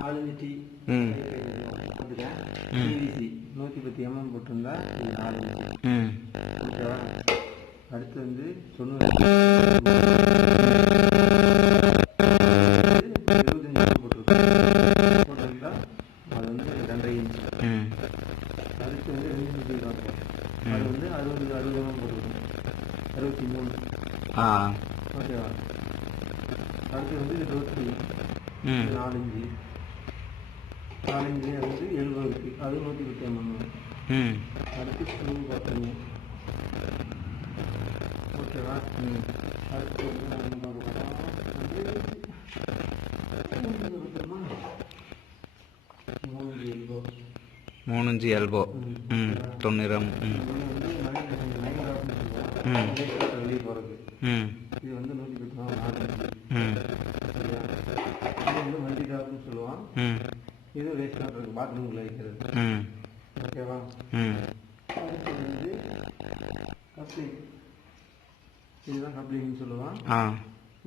4 PVC 110 mm போட்டிருந்தா இது 4 ஓகேவா. அடுத்து வந்து 90 75 போட்டிருந்தா அது வந்து 2.5 இன்ச். அடுத்து வந்து 2 இன்ச் அது வந்து 60 mm போட்டிருக்கோம் 63. ஓகேவா. அடுத்து வந்து 24 இன்ச்சு 4 இன்ச்சு அது வந்து 70 இருக்குது, அது 110 mm. அடுத்து ஸ்க்ரூ பார்த்தீங்க ஓகேவா. அடுத்து வந்து நம்ம பார்க்கலாம் வந்து 3 இன்ச்சு எல்போ 90 வெளியே போகிறது. இது வந்து 110 இது வந்து மல்டி டாப்னு சொல்லுவான். இது வேஸ்ட் பண்ணுறது பாத்ரூமில் வைக்கிறது. ஓகேவா. அடுத்து வந்து கப்ளிங், இதுதான் கப்ளிங்னு சொல்லுவான்.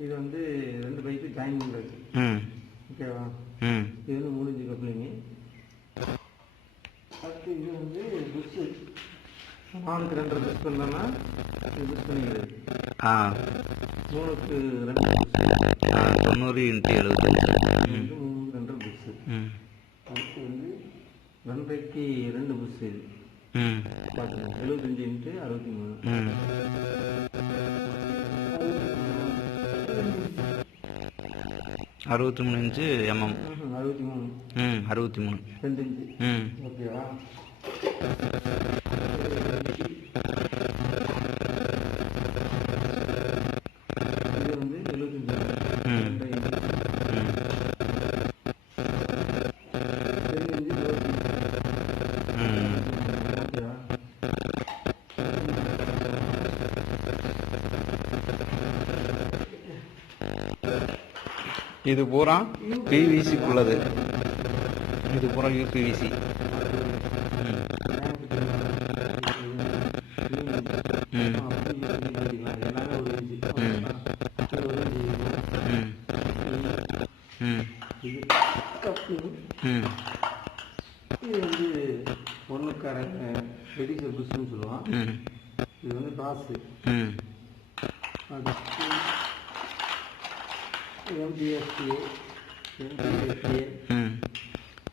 இது வந்து 2 பைப்பு ஜாயின் பண்ணுறது. ஓகேவா. இது வந்து 3 இன்ச்சு கப்ளிங்கு. அடுத்து இது வந்து புஷ்ஷு 4க்கு 2 புஷ் பண்ணோம்னா இது புஷ் பண்ணிக்கிறது. 3க்கு 2 90 இன்ட்டு 70 வந்து 3க்கு 2 புஷ்ஷு. அடுத்து வந்து 2க்கு 2 புஷ்ஷு. இது பார்த்துக்கோங்க 75 இன்ட்டு 63. 63 inch mm 63 63 2 inch. ஓகேவா. இது வந்து 75 இது பூரா பிவிசிக்குள்ளது. இது பூரா யூபிவிசி. இது வந்து ஒன்றுக்காரங்க ரெடிசர் புஷ்ன்னு சொல்லுவான். இது வந்து டாஸு. அடுத்து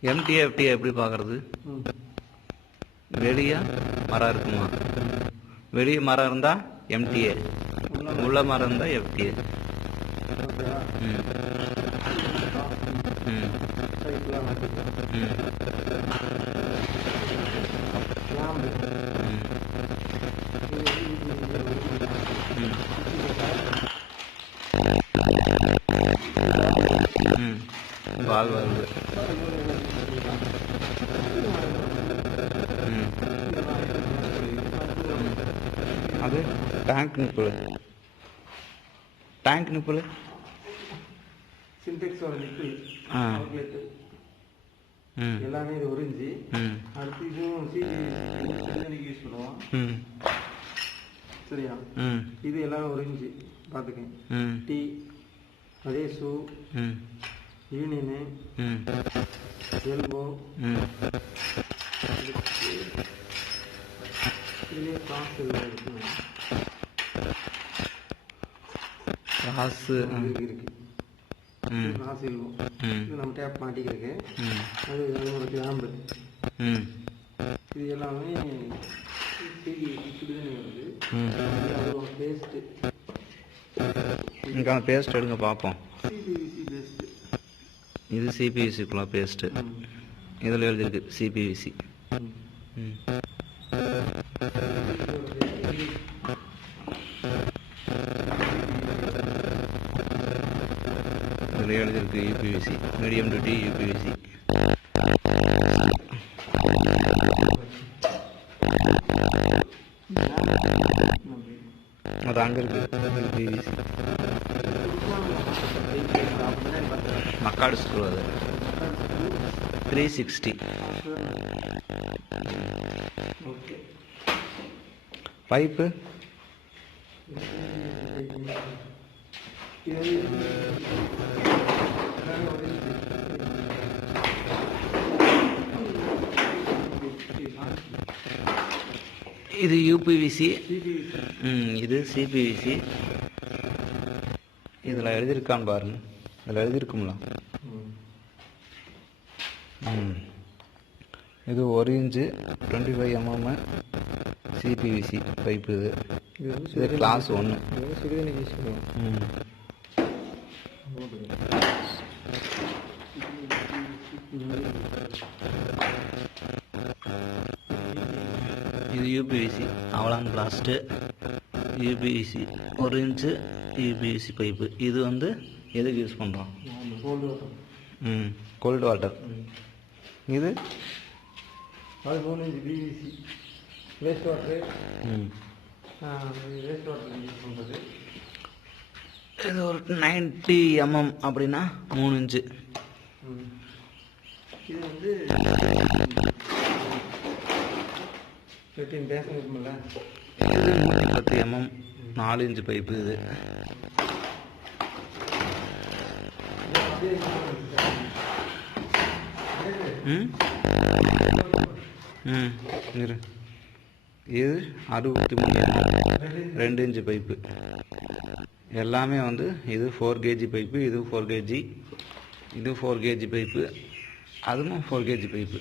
எம்டிஎஃப்டிஏ எப்படி பார்க்கறது? வெளியே மரம் இருக்குமா? வெளியே மரம் இருந்தால் எம்டிஏ, உள்ள மரம் இருந்தால் எஃப்டிஏ. பால் வருது. அது டேங்க் நிப்பிள். டேங்க் நிப்பிள் சின்டெக்ஸோட நிப்பிள் எல்லாமே இது உறிஞ்சி. அடுத்து இதுவும் சிபிஎஸ்சி யூஸ் பண்ணுவோம். சரியா. இது எல்லாமே உறிஞ்சி பார்த்துக்கேன். டீ அதே ஷூ யூனியனு எல்போ இதுலேயே காசு இருக்கு. காசு இருக்கு. காசு எல்போ இது நம்ம டேப் மாட்டிக்கிறதுக்கு. அது ஒரு கிளாம்பு. இது எல்லாமே வருது. அதோட பேஸ்ட்டு. இங்கே பேஸ்ட் எடுங்க பார்ப்போம். CPVC paste. இது சிபிவிசிக்குள்ள பேஸ்ட்டு. இதில் எழுதிருக்கு சிபிவிசி. இதில் எழுதிருக்கு யூபிவிசி, மீடியம் டியூட்டி யூபிவிசி. அது அங்கே இருக்குது யூபிவிசி மக்காடு ஸ்க்ரூ அது 360. ஓகே பைப்பு இது யூபிவிசி, இது சிபிவிசி. இதில் எழுதியிருக்கான்னு பாருங்க, இதில் எழுதியிருக்கும்ல. இது 1 இன்ச்சு 25 mm சிபிவிசி பைப்பு. இது கிளாஸ் 1. சுடுதண்ணிக்கு யூஸ் பண்ணுவோம். இது யூபிவிசி அவலான் பிளாஸ்ட்டு யூபிவிசி 1 இன்ச்சு யூபிவிசி பைப்பு. இது வந்து எதுக்கு யூஸ் பண்ணுறோம்? Cold water. இது அது 3 இன்ச்சு PVC waste water. Waste water use பண்ணுறது. இது ஒரு 90 mm அப்படின்னா 3 இன்ச்சு. இது வந்து 15 பேசன் இருக்குமில்ல, இது 110 mm 4 இன்ச்சு பைப்பு. இது இரு, இது 63 mm 2 இன்ச்சு பைப்பு. எல்லாமே வந்து இது 4 kg பைப்பு, இது 4 kg, இது 4 kg பைப்பு, அதுவும் 4 kg பைப்பு.